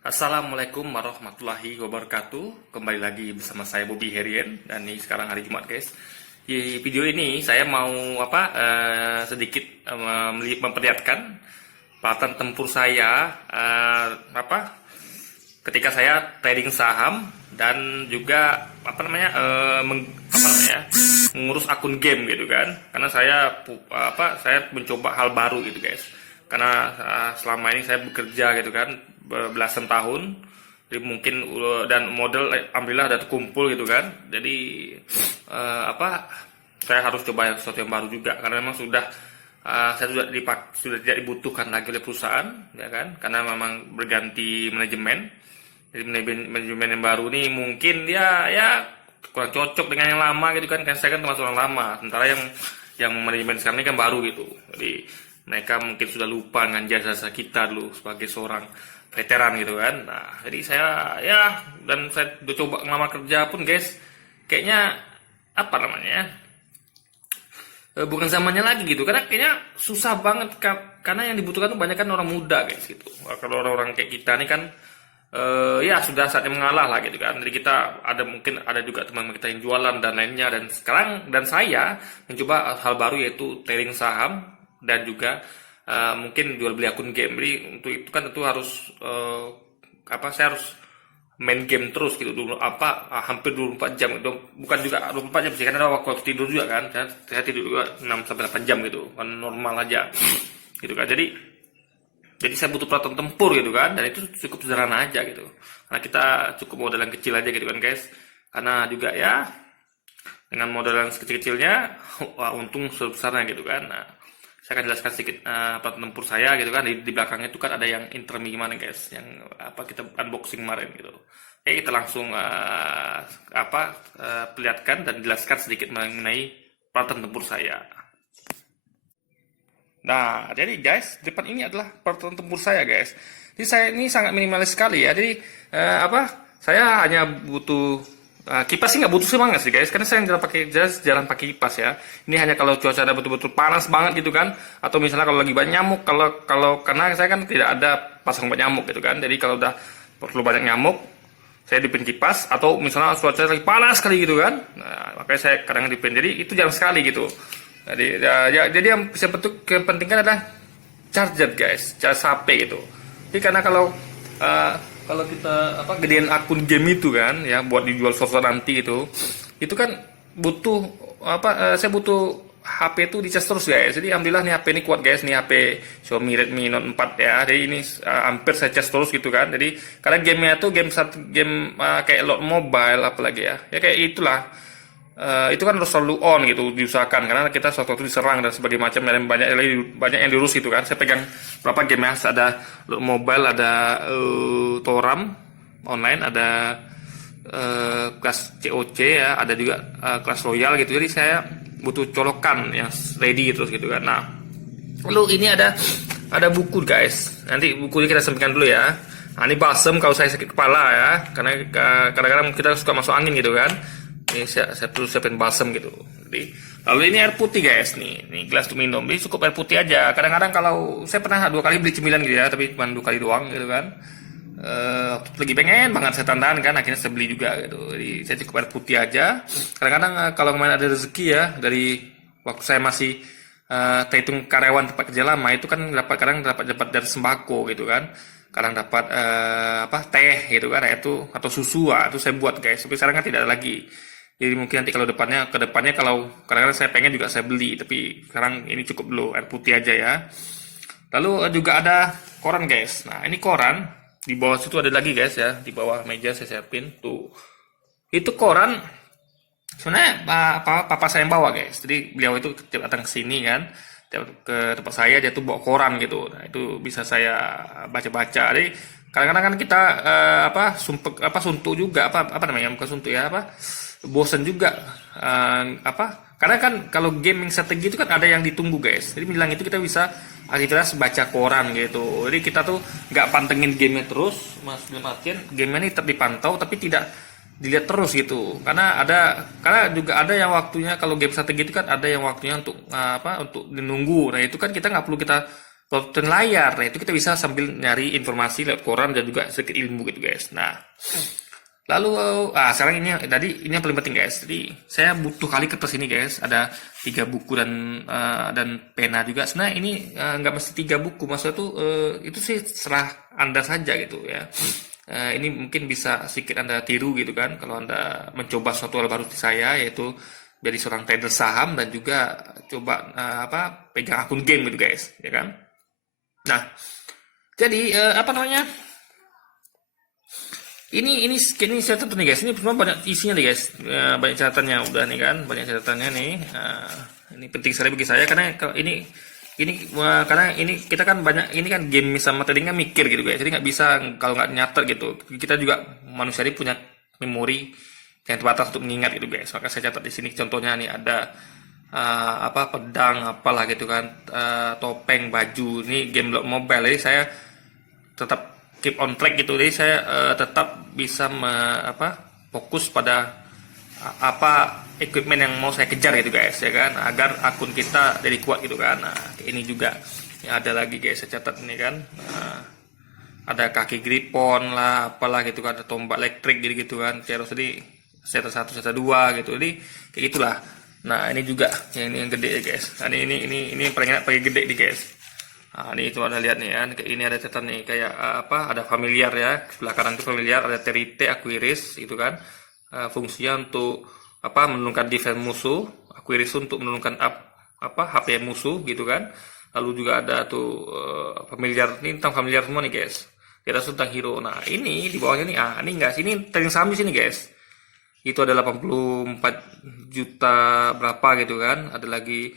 Assalamualaikum warahmatullahi wabarakatuh. Kembali lagi bersama saya Bobby Herien dan ini sekarang hari Jumat, guys. Di video ini saya mau sedikit memperlihatkan peralatan tempur saya ketika saya trading saham dan juga mengurus akun game gitu kan. Karena saya mencoba hal baru gitu, guys. Karena selama ini saya bekerja gitu kan belasan tahun, jadi mungkin dan modal alhamdulillah ada terkumpul gitu kan. Jadi saya harus coba sesuatu yang baru juga karena memang saya sudah tidak dibutuhkan lagi oleh perusahaan ya kan, karena memang berganti manajemen. Jadi manajemen yang baru nih mungkin ya kurang cocok dengan yang lama gitu kan, saya kan termasuk orang lama, sementara yang manajemen sekarang ini kan baru gitu. Jadi mereka mungkin sudah lupa dengan jasa kita dulu sebagai seorang veteran gitu kan. Nah, jadi saya udah coba ngelamar kerja pun, guys, kayaknya bukan zamannya lagi gitu, karena kayaknya susah banget karena yang dibutuhkan tuh banyak kan orang muda, guys gitu. Kalau orang-orang kayak kita nih kan sudah saatnya mengalah lah gitu kan. Jadi kita mungkin ada juga teman kita yang jualan dan lainnya, dan saya mencoba hal baru yaitu trading saham dan juga mungkin jual beli akun game. Jadi untuk itu kan tentu harus saya harus main game terus gitu dulu hampir 24 jam gitu. Bukan juga 24 jam sih, karena ada waktu tidur juga kan. Saya tidur juga 6 sampai 8 jam gitu, kan normal aja gitu kan. Jadi saya butuh peralatan tempur gitu kan, dan itu cukup sederhana aja gitu. Karena kita cukup modal yang kecil aja gitu kan, guys. Karena juga ya dengan modal yang sekecil-kecilnya untung sebesarnya gitu kan. Nah, saya akan jelaskan sedikit peralatan tempur saya gitu kan. Di belakangnya itu kan ada yang intermi gimana, guys, yang kita unboxing kemarin gitu. Oke, kita langsung perlihatkan dan jelaskan sedikit mengenai peralatan tempur saya. Nah, jadi guys, depan ini adalah peralatan tempur saya, guys. Jadi saya ini sangat minimalis sekali ya. Jadi saya hanya butuh kipas sih, nggak butuh semangat sih, guys, karena saya jarang pakai kipas ya. Ini hanya kalau cuaca ada betul-betul panas banget gitu kan, atau misalnya kalau lagi banyak nyamuk, karena saya kan tidak ada pasang obat nyamuk gitu kan. Jadi kalau udah perlu banyak nyamuk, saya dipin kipas, atau misalnya cuaca lagi panas sekali gitu kan. Nah, makanya saya kadang dipin. Jadi itu jarang sekali gitu. Jadi yang pentingkan adalah charger, guys, charger HP gitu. Jadi karena kalau kita gedein akun game itu kan ya, buat dijual sosok nanti itu kan butuh saya butuh HP itu dicas terus, guys. Jadi alhamdulillah nih HP ini kuat, guys. Nih HP Xiaomi Redmi Note 4 ya. Jadi ini hampir saya cas terus gitu kan. Jadi karena gamenya tuh game kayak lot mobile apalagi ya kayak itulah. Itu kan harus selalu on gitu, diusahakan, karena kita suatu waktu diserang dan sebagainya macam, dan banyak yang diurus gitu kan. Saya pegang berapa game ya, ada mobile, ada Toram online, ada kelas COC ya, ada juga kelas Royal gitu. Jadi saya butuh colokan yang ready terus gitu kan. Nah, lalu ini ada buku, guys. Nanti bukunya kita sampaikan dulu ya. Nah, ini balsem kalau saya sakit kepala ya, karena kadang-kadang kita suka masuk angin gitu kan. Ini saya perlu siapin balsem gitu. Jadi, lalu ini air putih, guys. Nih gelas untuk minum. Ini cukup air putih aja. Kadang-kadang kalau saya pernah 2 kali beli cemilan gitu ya, tapi cuma 2 kali doang gitu kan. Lagi pengen banget saya tandahan kan, akhirnya saya beli juga gitu. Jadi saya cukup air putih aja. Kadang-kadang kalau kemarin ada rezeki ya, dari waktu saya masih terhitung karyawan tempat kerja lama, itu kan kadang dapat dari sembako gitu kan. Kadang dapat teh gitu kan, itu atau susu itu saya buat, guys. Tapi sekarang kan tidak ada lagi. Jadi mungkin nanti kalau kedepannya kalau kadang-kadang saya pengen juga saya beli, tapi sekarang ini cukup dulu air putih aja ya. Lalu juga ada koran, guys. Nah, ini koran, di bawah situ ada lagi, guys ya, di bawah meja saya siapin tuh. Itu koran sebenarnya papa saya yang bawa, guys. Jadi beliau itu datang ke sini kan, ke tempat saya, dia tuh bawa koran gitu. Nah, itu bisa saya baca-baca. Jadi kadang-kadang kan kita suntuk juga, bukan suntuk ya, bosan juga, karena kan kalau gaming strategi itu kan ada yang ditunggu, guys. Jadi bilang itu kita bisa aktivitas baca koran gitu. Jadi kita tuh nggak pantengin gamenya terus, dalam artian gamenya ini tetap dipantau tapi tidak dilihat terus gitu. Karena juga ada yang waktunya, kalau game strategi itu kan ada yang waktunya untuk untuk menunggu. Nah, itu kan kita nggak perlu kita Protein layar. Nah, itu kita bisa sambil nyari informasi lewat koran dan juga sedikit ilmu gitu guys. Nah, lalu sekarang ini yang paling penting guys. Jadi saya butuh kali kertas ini guys. Ada 3 buku dan pena juga. Sebenarnya ini nggak mesti 3 buku. Maksudnya tuh itu sih serah Anda saja gitu ya. Ini mungkin bisa sedikit Anda tiru gitu kan. Kalau Anda mencoba suatu hal baru di saya, yaitu jadi seorang trader saham dan juga coba pegang akun game gitu guys, ya kan? Nah, jadi apa namanya? Ini saya catat nih guys. Ini semua banyak isinya nih guys. Banyak catatannya udah nih kan, banyak catatannya nih. Ini penting sekali bagi saya karena karena ini kita kan banyak ini kan game sama tradingnya mikir gitu guys. Jadi nggak bisa kalau nggak nyatet gitu. Kita juga manusia ini punya memori yang terbatas untuk mengingat gitu guys. Maka saya catat di sini contohnya nih ada pedang apalah gitu kan, topeng, baju. Ini game mobile. Jadi saya tetap keep on track gitu, jadi saya tetap bisa fokus pada equipment yang mau saya kejar gitu guys, ya kan, agar akun kita jadi kuat gitu kan. Nah, ini juga ya, ada lagi guys, saya catat ini kan, ada kaki gripon lah, apalah gitu kan, ada tombak elektrik gitu kan, terus jadi set 1 set 2 gitu, jadi kayak gitulah. Nah, ini juga yang gede ya guys. Nah, ini yang paling enak pakai gede nih guys. Nah, ini itu ada lihat nih ya, ini ada catatan nih kayak ada familiar ya, sebelah kanan itu familiar, ada terite, Aquiris itu kan, fungsinya untuk menurunkan defense musuh, Aquiris untuk menurunkan HP musuh gitu kan. Lalu juga ada tuh familiar, ini tentang familiar semua nih guys, kita tentang hero. Nah, ini di bawahnya nih, ini enggak sini trading saham di sini guys, itu ada 84 juta berapa gitu kan, ada lagi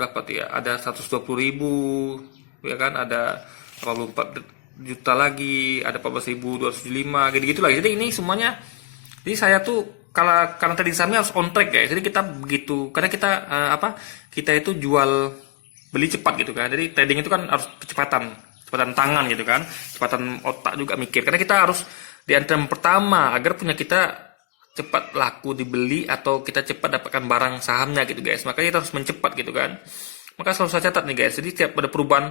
berapa tuh ya, ada 120.000 ya kan, ada 84 juta lagi, ada 14.275 gitu lagi. Jadi ini semuanya, jadi saya tuh karena trading sahamnya harus on track guys. Jadi kita begitu, karena kita kita itu jual beli cepat gitu kan. Jadi trading itu kan harus kecepatan tangan gitu kan, kecepatan otak juga mikir, karena kita harus di antara pertama agar punya kita cepat laku dibeli atau kita cepat dapatkan barang sahamnya gitu guys. Makanya kita harus mencepat gitu kan. Maka selalu saya catat nih guys. Jadi setiap ada perubahan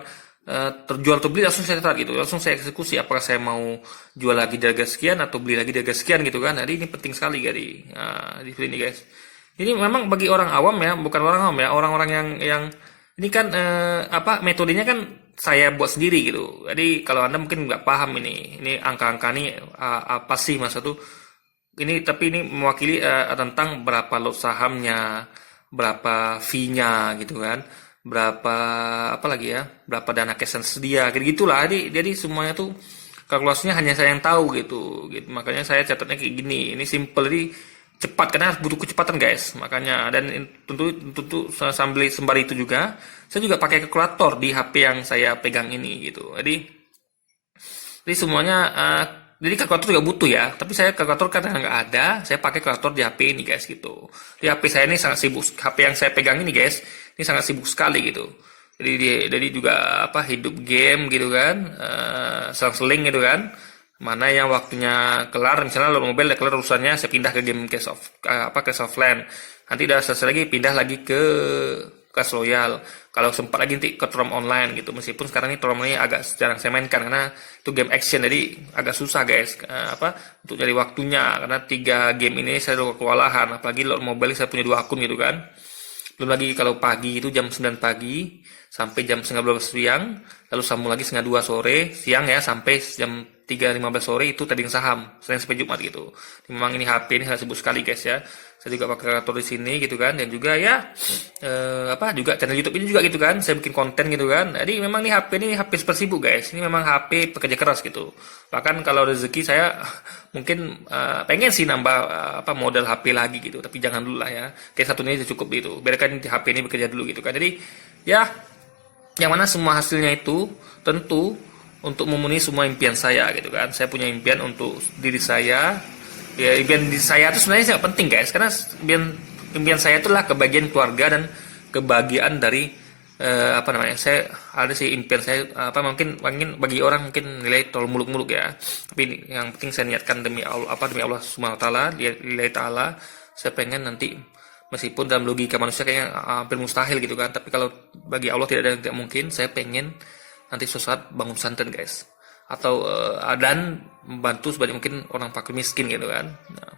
terjual atau beli, langsung saya catat gitu, langsung saya eksekusi apakah saya mau jual lagi di harga sekian atau beli lagi di harga sekian gitu kan. Jadi ini penting sekali di sini guys. Ini memang bagi orang awam ya, bukan orang awam ya, orang-orang yang ini kan metodenya kan saya buat sendiri gitu. Jadi kalau Anda mungkin nggak paham ini angka-angka ini apa sih maksud tuh. Tapi ini mewakili tentang berapa lot sahamnya, berapa fee-nya gitu kan, berapa berapa dana cash yang sedia, gitulah. Jadi semuanya tuh kalkulasinya hanya saya yang tahu gitu. Makanya saya catatnya kayak gini. Ini simple, jadi cepat karena harus butuh kecepatan guys. Makanya dan tentu sembari itu juga saya juga pakai kalkulator di HP yang saya pegang ini gitu. Jadi semuanya jadi kalkulator juga butuh ya, tapi saya kalkulator karena nggak ada, saya pakai kalkulator di HP ini guys gitu. Di HP saya ini sangat sibuk, HP yang saya pegang ini guys, ini sangat sibuk sekali gitu. Jadi juga hidup game gitu kan, selang-seling gitu kan. Mana yang waktunya kelar, misalnya lo mobile kelar urusannya, saya pindah ke game Clash of Clans. Nanti udah selesai lagi, pindah lagi ke Clash Royale. Kalau sempat lagi nanti ke Trom Online gitu. Meskipun sekarang ini Trom ini agak jarang saya mainkan karena itu game action, jadi agak susah guys untuk cari waktunya, karena 3 game ini saya udah kewalahan. Apalagi Lord Mobile saya punya 2 akun gitu kan. Belum lagi kalau pagi itu jam 9 pagi sampai jam setengah 12 siang, lalu sambung lagi setengah 2 sore siang ya sampai jam 3.15 sore itu trading saham Senin sampai Jumat gitu. Memang ini HP ini saya sebut sekali guys ya. Saya juga pakai kalkulator di sini gitu kan, dan juga ya juga channel YouTube ini juga gitu kan, saya bikin konten gitu kan. Jadi memang ini HP super sibuk guys. Ini memang HP pekerja keras gitu. Bahkan kalau rezeki saya mungkin pengen sih nambah model HP lagi gitu, tapi jangan dulu lah ya. Kayak satu ini cukup gitu. Biarkan HP ini bekerja dulu gitu kan. Jadi ya yang mana semua hasilnya itu tentu untuk memenuhi semua impian saya gitu kan. Saya punya impian untuk diri saya. Ya, impian diri saya itu sebenarnya sangat penting guys, karena impian saya itulah kebahagiaan keluarga dan kebahagiaan dari saya ada sih impian saya mungkin bagi orang mungkin nilai terlalu muluk-muluk ya, tapi yang penting saya niatkan demi Allah Subhanahu wa taala, lillahi taala, saya pengen nanti meskipun dalam logika manusia kayaknya hampir mustahil gitu kan, tapi kalau bagi Allah tidak ada yang tidak mungkin. Saya pengen nanti suatu saat bangun pesantren guys, atau dan membantu sebanyak mungkin orang fakir miskin gitu kan. Nah,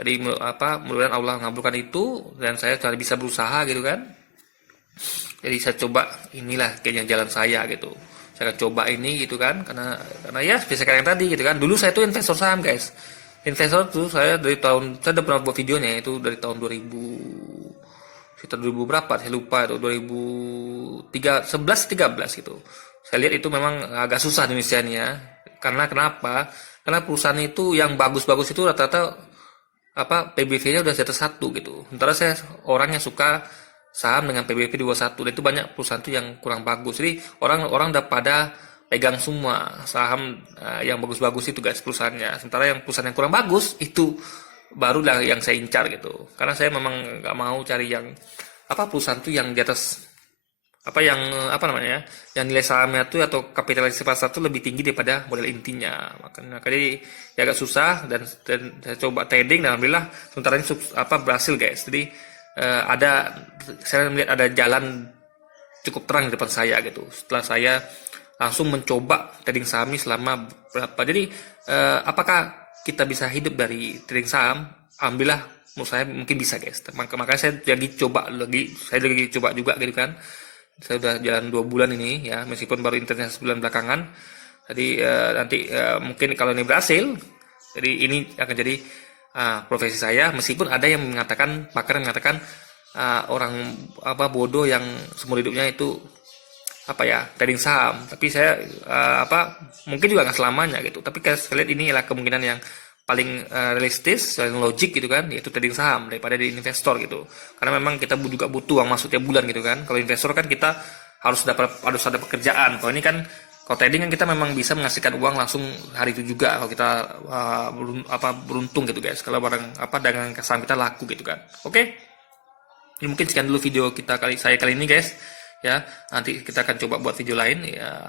jadi mudah-mudahan Allah mengabulkan itu dan saya cari bisa berusaha gitu kan. Jadi saya coba inilah kayaknya jalan saya gitu. Saya akan coba ini gitu kan, karena ya seperti yang tadi gitu kan. Dulu saya tuh investor saham guys. Investor tuh saya saya udah pernah buat videonya itu dari tahun 2000 sekitar 2000 berapa saya lupa itu 2013 gitu. Saya lihat itu memang agak susah di Indonesia nih ya. Karena kenapa? Karena perusahaan itu yang bagus-bagus itu rata-rata PBV-nya udah di atas 1 gitu. Sementara saya orang yang suka saham dengan PBV di bawah 1, dan itu banyak perusahaan itu yang kurang bagus. Jadi orang udah pada pegang semua saham yang bagus-bagus itu guys perusahaannya. Sementara yang perusahaan yang kurang bagus itu barulah yang saya incar gitu. Karena saya memang nggak mau cari yang perusahaan itu yang di atas yang nilai sahamnya tuh atau kapitalisasi pasar tuh lebih tinggi daripada modal intinya. Makanya jadi ya agak susah, dan saya coba trading dan alhamdulillah sementara ini berhasil guys. Jadi saya melihat ada jalan cukup terang di depan saya gitu. Setelah saya langsung mencoba trading saham ini selama berapa. Jadi apakah kita bisa hidup dari trading saham? Alhamdulillah menurut saya mungkin bisa guys. Makanya saya lagi coba juga gitu kan. Saya udah jalan 2 bulan ini ya, meskipun baru intensnya sebulan belakangan. Jadi nanti mungkin kalau ini berhasil, jadi ini akan jadi profesi saya. Meskipun ada yang mengatakan, pakar yang mengatakan orang bodoh yang seumur hidupnya itu trading saham. Tapi saya mungkin juga nggak selamanya gitu. Tapi saya lihat ini adalah kemungkinan yang paling realistis, paling logik gitu kan, yaitu trading saham daripada di investor gitu. Karena memang kita juga butuh uang masuk tiap bulan gitu kan. Kalau investor kan kita harus ada pekerjaan. Kalau ini kan, kalau trading kan kita memang bisa menghasilkan uang langsung hari itu juga kalau kita beruntung gitu guys. Kalau dagangan saham kita laku gitu kan. Oke. Ini mungkin sekian dulu video saya kali ini guys. Ya, nanti kita akan coba buat video lain ya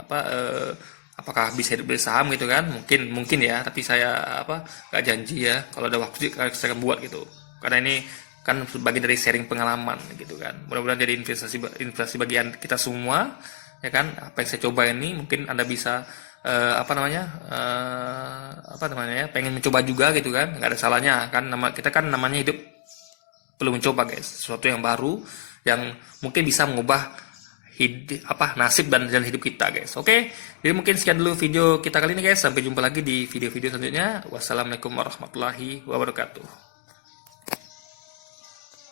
apakah bisa hidup dari saham gitu kan, mungkin ya, tapi saya nggak janji ya. Kalau ada waktu saya akan buat gitu, karena ini kan bagian dari sharing pengalaman gitu kan. Mudah-mudahan jadi investasi bagi kita semua ya kan. Apa yang saya coba ini mungkin Anda bisa pengen mencoba juga gitu kan. Nggak ada salahnya kan, kita kan namanya hidup perlu mencoba guys, sesuatu yang baru yang mungkin bisa mengubah nasib dan hidup kita guys. Oke, jadi mungkin sekian dulu video kita kali ini guys. Sampai jumpa lagi di video-video selanjutnya. Wassalamualaikum warahmatullahi wabarakatuh.